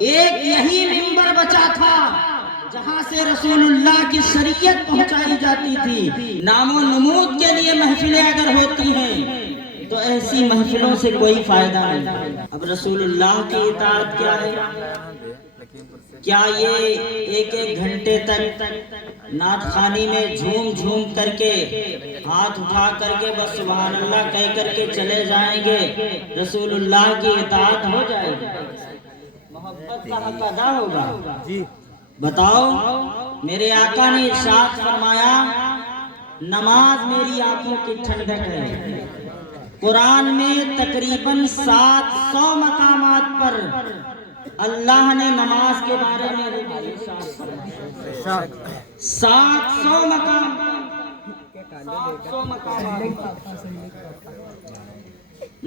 ایک یہی منبر بچا تھا جہاں سے رسول اللہ کی شریعت پہنچائی جاتی تھی۔ نام و نمود کے لیے محفلیں اگر ہوتی ہیں تو ایسی محفلوں سے کوئی فائدہ نہیں۔ اب رسول اللہ کی اطاعت کیا ہے؟ کیا یہ ایک ایک گھنٹے تک نعت خوانی میں جھوم جھوم کر کے ہاتھ اٹھا کر کے بس سبحان اللہ کہہ کر کے چلے جائیں گے رسول اللہ کی اطاعت ہو جائے گی؟ محبت کا حق ادا ہوگا؟ بتاؤ، میرے آقا نے ارشاد فرمایا نماز میری آنکھوں کی ٹھنڈک ہے۔ قرآن میں تقریباً 700 مقامات پر اللہ نے نماز کے بارے میں 700 مقامات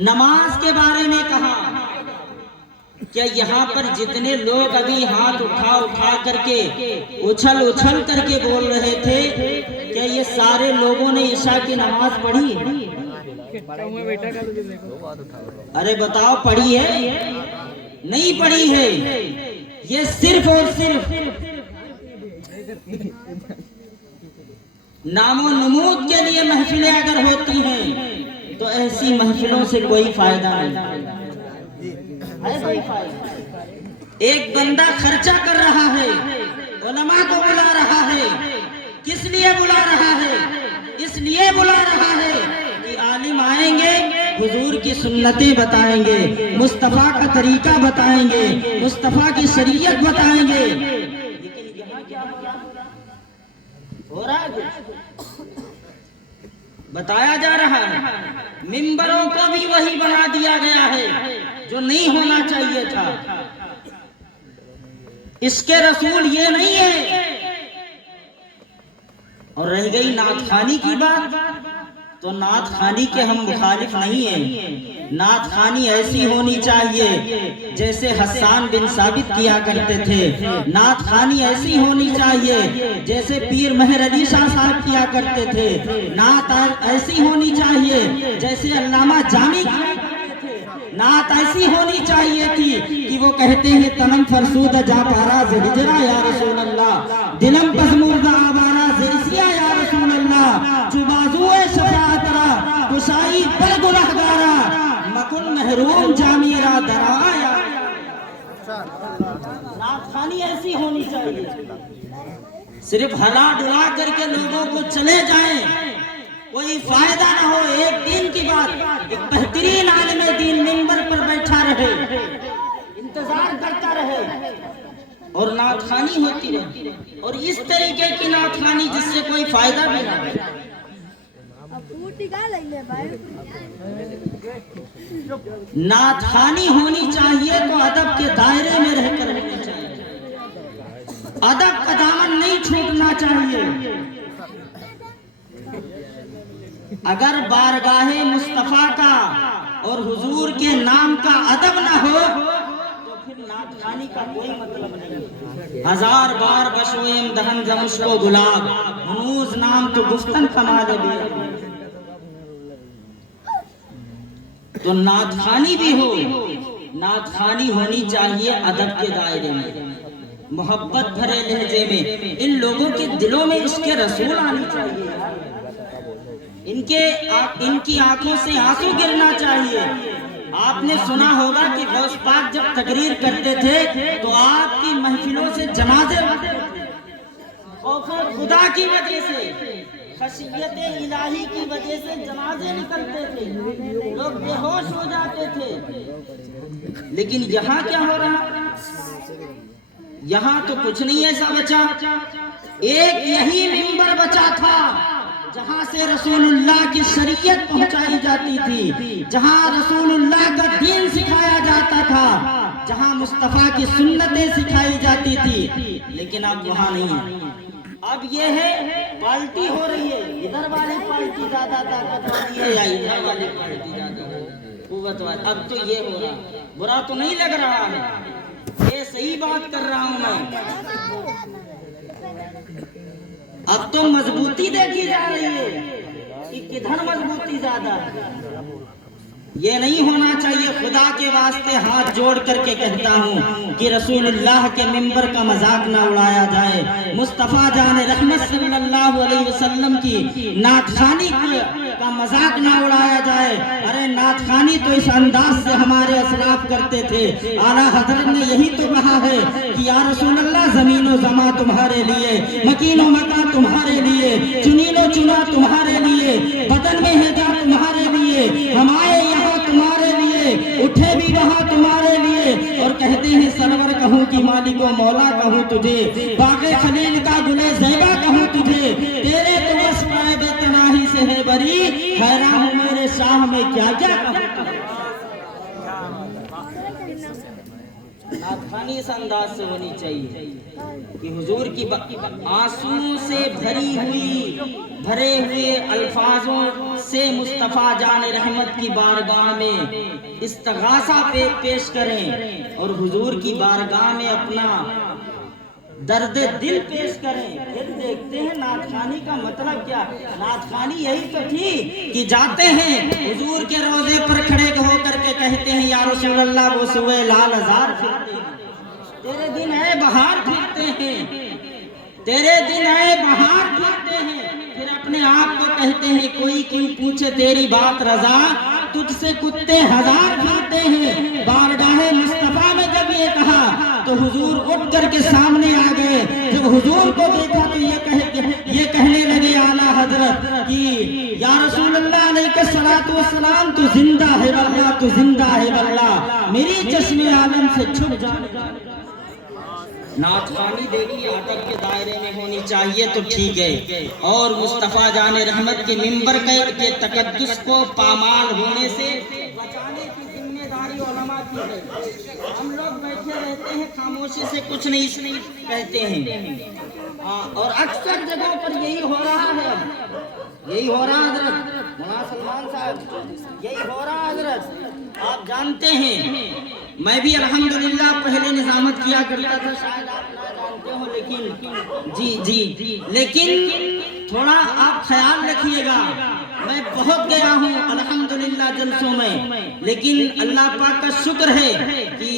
نماز کے بارے میں کہا۔ کیا یہاں پر جتنے لوگ ابھی ہاتھ اٹھا کر کے اچھل کر کے بول رہے تھے، کیا یہ سارے لوگوں نے عشاء کی نماز پڑھی؟ ارے بتاؤ، پڑھی ہے؟ نہیں پڑھی ہے۔ یہ صرف اور صرف نام و نمود کے لیے محفلیں اگر ہوتی ہیں تو ایسی محفلوں سے کوئی فائدہ نہیں۔ ایک بندہ خرچہ کر رہا ہے، علماء کو بلا رہا ہے، کس لیے بلا رہا ہے؟ اس لیے بلا رہا ہے کہ عالم آئیں گے، حضور کی سنتیں بتائیں گے، مصطفیٰ کا طریقہ بتائیں گے، مصطفیٰ کی شریعت بتائیں گے۔ لیکن یہاں کیا ہو رہا ہے؟ بتایا جا رہا ہے، منبروں کو بھی وہی بنا دیا گیا ہے جو نہیں ہونا چاہیے تھا۔ اس کے رسول یہ نہیں ہے۔ اور رہ گئی نعت خوانی کی بات، تو نعت خوانی کے ہم مخالف نہیں ہیں۔ نعت خوانی ایسی ہونی چاہیے جیسے حسان بن ثابت کیا کرتے تھے۔ نعت خوانی ایسی ہونی چاہیے جیسے پیر مہر علی شاہ صاحب کیا کرتے تھے۔ نعت ایسی ہونی چاہیے جیسے علامہ جامی کیا کرتے تھے۔ نعت ایسی ہونی چاہیے کہ وہ کہتے ہیں تنم فرسود جا پارا زہجرا یا رسول اللہ، دلم پزموردہ آبارا زیسیا یا رسول اللہ، چبازوے شفاعت را کشائی پر گناہگارا، مکن محروم جامیرہ درایا۔ نعت خوانی ایسی ہونی چاہیے، صرف ہلا ڈلا کر کے لوگوں کو چلے جائیں، کوئی فائدہ نہ ہو۔ ایک دین کی بات، ایک بہترین عالم دین منبر پر بیٹھا رہے، انتظار کرتا رہے اور نعت خوانی ہوتی رہے، اور اس طریقے کی نعت خوانی جس سے کوئی فائدہ بھی نہ ہو۔ نعت خوانی ہونی چاہیے تو ادب کے دائرے میں رہ کر ہونی چاہیے، ادب کا دامن نہیں چھوٹنا چاہیے۔ اگر بارگاہ مصطفیٰ کا اور حضور کے نام کا ادب نہ ہو تو پھر نعت خوانی کا کوئی مطلب نہیں۔ ہزار بار بشویم دہن زمشق و گلاب، ہنوز نام تو گفتن کمال بھی۔ تو نعت خوانی بھی ہو، نعت خوانی ہونی چاہیے ادب کے دائرے میں، محبت بھرے لہجے میں۔ ان لوگوں کے دلوں میں عشق رسول آنی چاہیے، ان کی آنکھوں سے آنسو گرنا چاہیے۔ آپ نے سنا ہوگا کہ غوث پاک جب تقریر کرتے تھے تو آپ کی محفلوں سے جنازے خوف خدا کی وجہ سے، خشیت الہی کی وجہ سے جنازے نکلتے تھے، لوگ بے ہوش ہو جاتے تھے۔ لیکن یہاں کیا ہو رہا؟ یہاں تو کچھ نہیں ایسا بچا۔ ایک یہی منبر بچا تھا جہاں سے رسول اللہ کی شریعت پہنچائی جاتی تھی، جہاں رسول اللہ کا دین سکھایا جاتا تھا، جہاں مصطفیٰ کی سنتیں سکھائی جاتی تھی۔ لیکن اب وہاں نہیں ہے۔ اب یہ ہے پالٹی ہو رہی ہے، ادھر والی پالٹی زیادہ طاقت والی ہے یا ادھر والی پالٹی زیادہ قوت والی۔ اب تو یہ ہو رہا، برا تو نہیں لگ رہا ہے، یہ صحیح بات کر رہا ہوں میں۔ اب تو مضبوطی دیکھی جا رہی ہے کہ کدھر مضبوطی زیادہ ہے۔ یہ نہیں ہونا چاہیے. خدا کے واسطے ہاتھ جوڑ کر کے کہتا ہوں کہ رسول اللہ کے ممبر کا مذاق نہ اڑایا جائے. مصطفیٰ جان رحمت صلی اللہ علیہ وسلم کی نعت خوانی کا مذاق نہ اڑایا جائے. ارے نعت خوانی تو اس انداز سے ہمارے اسلاف کرتے تھے. اعلیٰ حضرت نے یہی تو کہا ہے کہ یا رسول اللہ زمین و زماں تمہارے لیے، مکین و مکان تمہارے لیے، چنین و چنا تمہارے لیے، بدن میں ہے جا تمہارے لیے، ہم آئے یہاں تمہارے لیے، اٹھے بھی وہاں تمہارے لیے. اور کہتے ہیں سرور کہوں کہ مالک و مولا کہوں تجھے، باغ خلیل کا گلے زیبا کہوں تجھے، تیرے تو بس پائے بے تناہی سے ہے بری، حیران ہوں میرے شاہ میں کیا کیا کہوں. نعت اس انداز سے ہونی چاہیے کہ حضور کی آنسو سے بھرے ہوئے الفاظوں سے مصطفیٰ جان رحمت کی بارگاہ میں استغاثہ پیش کریں اور حضور کی بارگاہ میں اپنا درد دل پیش کریں. پھر دیکھتے ہیں نعت خوانی کا مطلب کیا. نعت خوانی یہی تو تھی کہ جاتے ہیں حضور کے روضے پر کھڑے ہو کر کے کہتے ہیں یا رسول اللہ وہ سوئے لال ہزار پھرتے ہیں، تیرے دن اے بہار پھرتے ہیں، تیرے دن اے بہار پھرتے ہیں. پھر اپنے آپ کو کہتے ہیں کوئی پوچھے تیری بات رضا، تجھ سے کتے ہزار پھرتے ہیں. بارگاہ مصطفیٰ میں جب یہ کہا تو حضور اٹھ کر کے سامنے آ گئے. جب حضور کو دیکھا تو یہ کہنے لگے اعلیٰ حضرت کہ یا رسول اللہ علیہ الصلوۃ والسلام تو زندہ ہے واللہ، تو زندہ ہے واللہ، میری چشم عالم سے چھپ جانے. نعت خوانی دیکھیے ادب کے دائرے میں ہونی چاہیے تو ٹھیک ہے، اور مصطفیٰ جان رحمت کے ممبر کے تقدس کو پامال ہونے سے بچانے کی ذمہ داری علماء کی ہے. ہم لوگ بیٹھے رہتے ہیں خاموشی سے کچھ نہیں کہتے ہیں، اور اکثر جگہوں پر یہی ہو رہا ہے. یہی ہو رہا حضرت مولانا سلمان صاحب، یہی ہو رہا حضرت. آپ جانتے ہیں میں بھی الحمدللہ پہلے نظامت کیا کرتا تھا، شاید آپ نہ جانتے ہو، لیکن لیکن تھوڑا آپ خیال رکھیے گا. میں بہت گیا ہوں الحمدللہ جلسوں میں، لیکن اللہ پاک کا شکر ہے کہ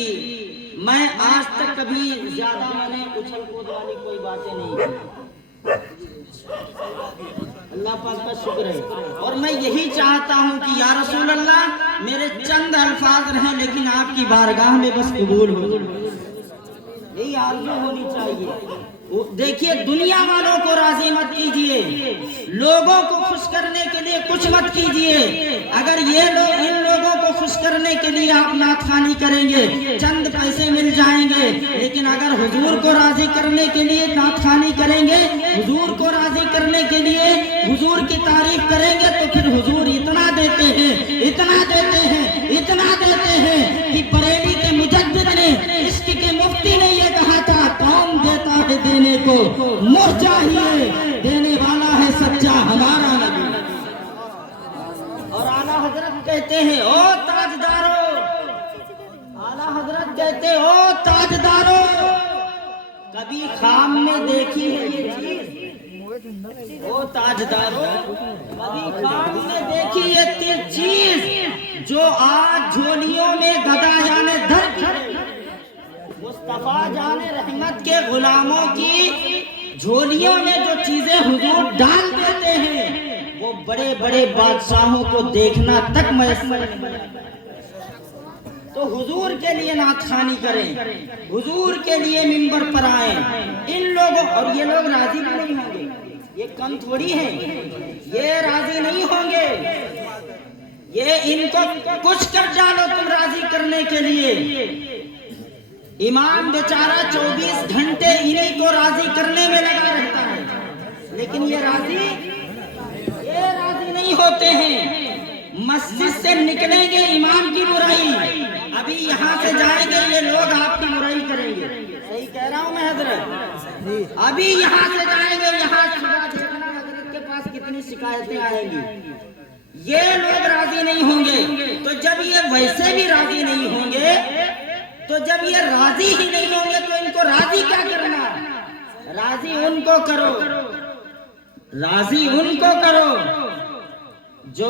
میں آج تک کبھی زیادہ میں نے اچھل کود والی کوئی باتیں نہیں کی. اللہ پاک کا شکر ہے. اور میں یہی چاہتا ہوں کہ یا رسول اللہ میرے چند الفاظ رہیں لیکن آپ کی بارگاہ میں بس قبول ہو. یہی آرزو ہونی چاہیے. دیکھیے دنیا والوں کو راضی مت کیجئے، لوگوں کو خوش کرنے کے لیے کچھ مت کیجئے. اگر یہ لوگ ان لوگوں کو خوش کرنے کے لیے آپ نعت خوانی کریں گے چند پیسے مل جائیں گے، لیکن اگر حضور کو راضی کرنے کے لیے نعت خوانی کریں گے، حضور کو راضی کرنے کے لیے حضور کی تعریف کریں گے تو پھر حضور اتنا دیتے ہیں، اتنا دیتے ہیں، اتنا دیتے ہیں کہ بریلی کے مجدد نے، عشق کے مفتی نے یہ کہا تھا کون دیتا ہے دینے کو مجھ چاہیے، دینے والا ہے سچا ہمارا نبی. اور اعلیٰ حضرت کہتے ہیں او تاجدارو، اعلیٰ حضرت کہتے ہیں او تاجدارو، کبھی خواب میں دیکھی ہے یہ چیز؟ او تاجدارو کبھی خواب میں دیکھی یہ چیز جو آج جھولیوں میں گدا یعنی دھر کھڑے. مصطفیٰ جان رحمت کے غلاموں کی جھولیوں میں جو چیزیں حضور ڈال دیتے ہیں وہ بڑے بڑے بادشاہوں کو دیکھنا تک میسر نہیں. تو حضور کے لیے نعت خوانی کریں، حضور کے لیے منبر پر آئیں. ان لوگوں، اور یہ لوگ راضی بھی نہیں ہوں گے، یہ کم تھوڑی ہیں، یہ راضی نہیں ہوں گے. یہ ان کو کچھ کر ڈالو تم راضی کرنے کے لیے. امام بیچارہ 24 گھنٹے انہیں کو راضی کرنے میں لگا رہتا ہے، لیکن یہ راضی نہیں ہوتے ہیں. مسجد سے نکلیں گے امام کی برائی، ابھی یہاں سے جائیں گے یہ لوگ آپ کی برائی کریں گے. صحیح کہہ رہا ہوں میں حضرت؟ ابھی یہاں سے جائیں گے، یہاں صبح دیکھنا حضرت کے پاس کتنی شکایتیں آئیں گی. یہ لوگ راضی نہیں ہوں گے. تو جب یہ ویسے بھی راضی نہیں ہوں گے، تو جب یہ راضی ہی نہیں ہوں گے تو ان کو راضی کیا کرنا؟ راضی ان کو کرو، راضی ان کو کرو جو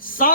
100